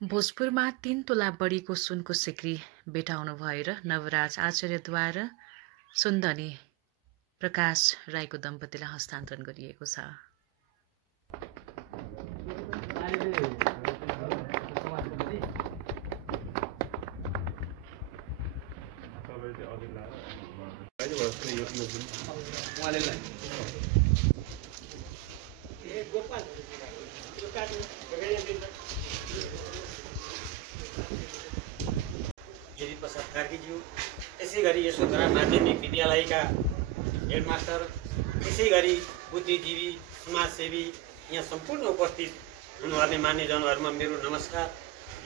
भोजपुरमा 3 तोला बढीको सुनको सिक्री भेटाउनु भएर नवराज आचार्यद्वारा सुनधनी प्रकाश राईको दम्पतिलाई हस्तान्तरण गरिएको छ। प्रसाद कार्कीज्यू, त्यसै गरी यशोधरा माध्यमिक विद्यालयका हेडमास्टर, त्यसै गरी बुद्धिजीवी समाजसेवी यहाँ सम्पूर्ण उपस्थित हुनुहुने मान्यजनहरूमा मेरो नमस्कार।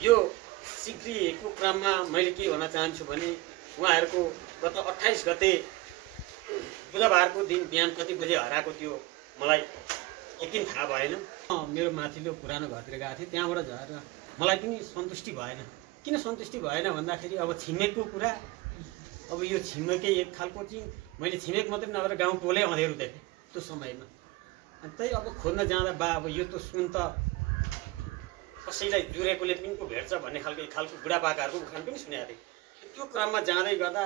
यो सिक्रीको क्रममा मैले के भन्न चाहन्छु भने उहाँहरूको गत 28 गते बुधबारको दिन बिहान कति बजे हराएको थियो मलाई यकिन थाहा भएन। मेरो माथिल्लो पुरानो घरतिर गएको थिएँ, त्यहाँबाट झरेर मलाई पनि सन्तुष्टि भएन। किन सन्तुष्टि भएन भन्दाखेरि अब छिमेकको कुरा, अब यो छिमेकै एक खालको चाहिँ मैले छिमेक मात्रै नभएर गाउँ टोलै अँधेरो देखेँ त्यो समयमा। अनि त्यही अब खोज्न जाँदा अब यो त सुन त कसैलाई जुरेकोले पनि पो भेट्छ भन्ने खालको बुढापाकाहरूको उखान पनि सुनेको थिएँ। त्यो क्रममा जाँदै गर्दा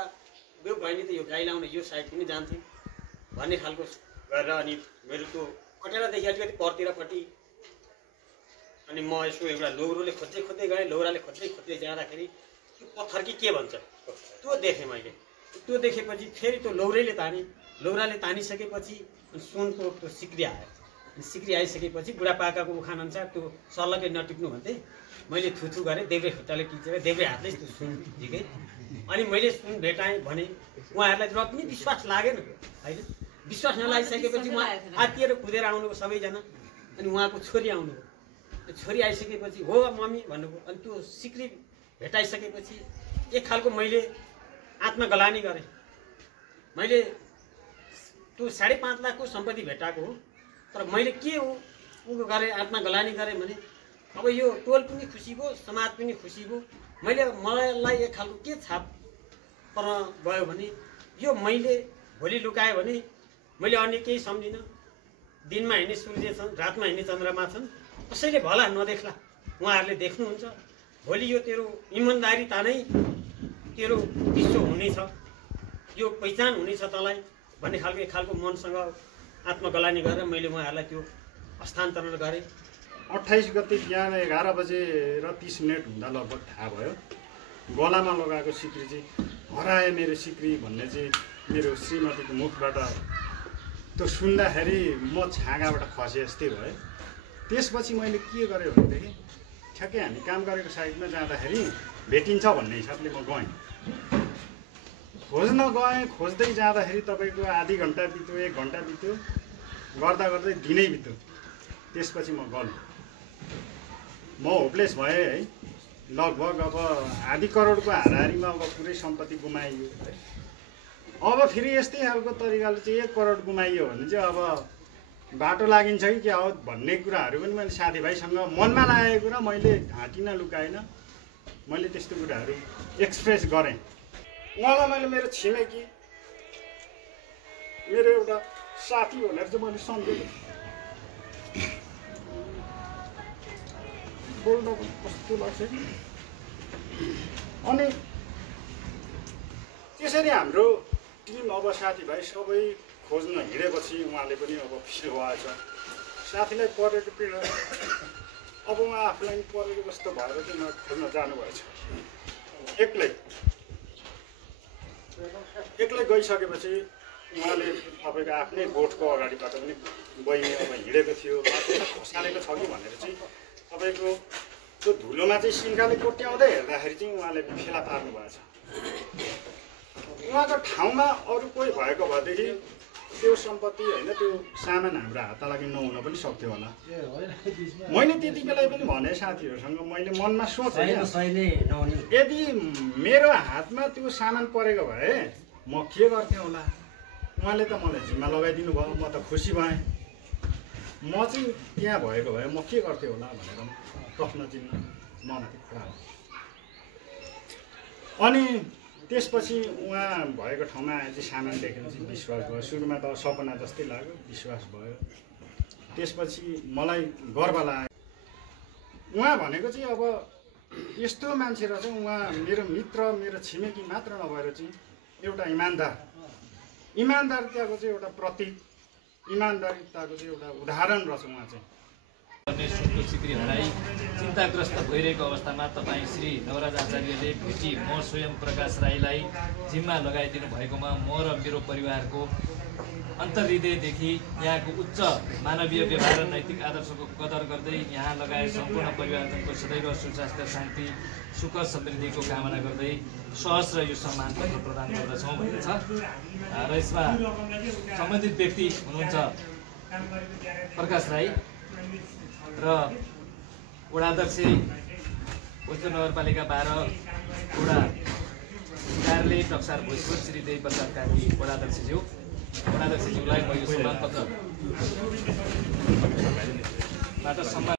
यो बहिनी त यो गाई लाउन यो साइड पनि जान्थे भन्ने खालको गरेर अनि मेरो त्यो कटेरादेखि अलिकति परतिरपट्टि अनि म यसो एउटा लौरोले खोज्दै गएँ। लौराले खोज्दै जाँदाखेरि त्यो पत्थर के भन्छ त्यो देखेँ मैले। त्यो देखेपछि फेरि त्यो लौराले तानिसकेपछि सुनको त्यो सिक्री आयो। सिक्री आइसकेपछि बुढापाकाको उखान अनुसार त्यो सल्लकै नटिप्नु भन्थे। मैले थुथु गरेँ, देब्रे खुट्टाले टिचेर देब्रे हातले त्यो सुन झिकेँ। अनि मैले सुन भेटाएँ भने उहाँहरूलाई र पनि विश्वास लागेन होइन। विश्वास नलागिसकेपछि उहाँ आत्तिएर कुदेर आउनुभयो सबैजना। अनि उहाँको छोरी आउनुभयो। छोरी आइसकेपछि हो मम्मी भन्नुभयो। अनि त्यो सिक्री भेटाइसकेपछि एक खालको मैले आत्मगलानी गरेँ। मैले त्यो 5.5 लाखको सम्पत्ति भेटाएको हो, तर मैले के हो गरेँ, आत्मगलानी गरेँ भने अब यो टोल पनि खुसी भयो, समाज पनि खुसी भयो। मलाई एक खालको के छाप पर्न गयो भने यो मैले भोलि लुकाएँ भने मैले अन्य केही सम्झिनँ। दिनमा हिँड्ने सूर्य छन्, रातमा हिँड्ने चन्द्रमा छन्, कसैले भला नदेख्ला, उहाँहरूले देख्नुहुन्छ। भोलि यो तेरो इमान्दारिता नै तेरो विश्व हुनेछ, यो पहिचान हुनेछ तँलाई भन्ने खालको मनसँग आत्मगलानी गरेर मैले उहाँहरूलाई त्यो हस्तान्तरण गरेँ। 28 गते बिहान 11 बजे र 30 मिनट हुँदा लगभग थाहा भयो गलामा लगाएको सिक्री चाहिँ हरायो। मेरो सिक्री भन्ने चाहिँ मेरो श्रीमतीको मुखबाट त्यो सुन्दाखेरि म छाँगाबाट खसे जस्तै भयो। त्यसपछि मैले के गरेँ भनेदेखि ठ्याक्कै हामी काम गरेको साइडमा जाँदाखेरि भेटिन्छ भन्ने हिसाबले म गएँ। खोज्दै जाँदाखेरि तपाईँको आधी घन्टा बित्यो, 1 घन्टा बित्यो, गर्दै दिनै बित्यो। त्यसपछि म गएँ, म होपलेस भएँ है। लगभग अब आधी करोडको हाराहारीमा अब पुरै सम्पत्ति गुमाइयो है। अब फेरि यस्तै खालको तरिकाले चाहिँ 1 करोड गुमाइयो भने चाहिँ अब बाटो लागिन्छ कि क्या हो भन्ने कुराहरू पनि मैले साथीभाइसँग मनमा लागेको कुरा मैले ढाँटिन लुकाइन। मैले त्यस्तो कुराहरू एक्सप्रेस गरेँ। उहाँलाई मैले मेरो छिमेकी, मेरो एउटा साथी भनेर चाहिँ मैले सम्झेँ। बोल्न कस्तो लाग्छ कि। अनि त्यसरी हाम्रो टिम अब साथीभाइ सबै खोज्न हिँडेपछि उहाँले पनि अब फिल भएछ। साथीलाई परेको पीडा अब उहाँ आफूलाई परेको जस्तो भएर चाहिँ उहाँ खोज्न जानुभएछ। एक्लै गइसकेपछि उहाँले तपाईँको आफ्नै बोटको अगाडिबाट पनि बहिनी अब हिँडेको थियो, खसालेको छ कि भनेर चाहिँ तपाईँको त्यो धुलोमा चाहिँ सिन्काले कोट्याउँदै हेर्दाखेरि चाहिँ उहाँले फेला पार्नु भएछ। उहाँको ठाउँमा अरू कोही भएको भएदेखि त्यो सम्पत्ति होइन, त्यो सामान हाम्रो हात लागि नहुन पनि सक्थ्यो होला। मैले त्यति बेला पनि भने साथीहरूसँग मैले मनमा सोचेँ यदि मेरो हातमा त्यो सामान परेको भए म के गर्थेँ होला। उहाँले त मलाई जिम्मा लगाइदिनु भयो, म त खुसी भएँ। म चाहिँ त्यहाँ भएको भए म के गर्थेँ होला भनेर प्रश्न चिन्ह ममाथि खडा हो। अनि त्यसपछि उहाँ भएको ठाउँमा चाहिँ सामान देखेर चाहिँ विश्वास भयो। सुरुमा त सपना जस्तै लाग्यो, विश्वास भयो। त्यसपछि मलाई गर्व लाग्यो। उहाँ भनेको चाहिँ अब यस्तो मान्छे रहेछ उहाँ मेरो मित्र मेरो छिमेकी मात्र नभएर चाहिँ एउटा इमान्दारिताको चाहिँ एउटा प्रतीक, इमान्दारिताको चाहिँ एउटा उदाहरण रहेछ उहाँ चाहिँ। सुनको सिक्री हराई चिन्ताग्रस्त भइरहेको अवस्थामा तपाईँ श्री नवराज आचार्यले भेटी म स्वयं प्रकाश राईलाई जिम्मा लगाइदिनु भएकोमा म र मेरो परिवारको अन्तर्हृदयदेखि यहाँको उच्च मानवीय व्यवहार र नैतिक आदर्शको कदर गर्दै यहाँ लगायत सम्पूर्ण परिवारजनको सदैव सुस्वास्थ्य शान्ति सुख समृद्धिको कामना गर्दै सहस्र यो सम्मान पत्र प्रदान गर्दछौँ भनेको छ। र यसमा सम्बन्धित व्यक्ति हुनुहुन्छ प्रकाश राई र वडाध्यक्ष भोजपुर नगरपालिका 12 वडा कार्यालय टक्सार भोजपुर श्री देवी प्रसाद कार्की वडाध्यक्षज्यूलाई म यो सम्मान पत्रबाट सम्मान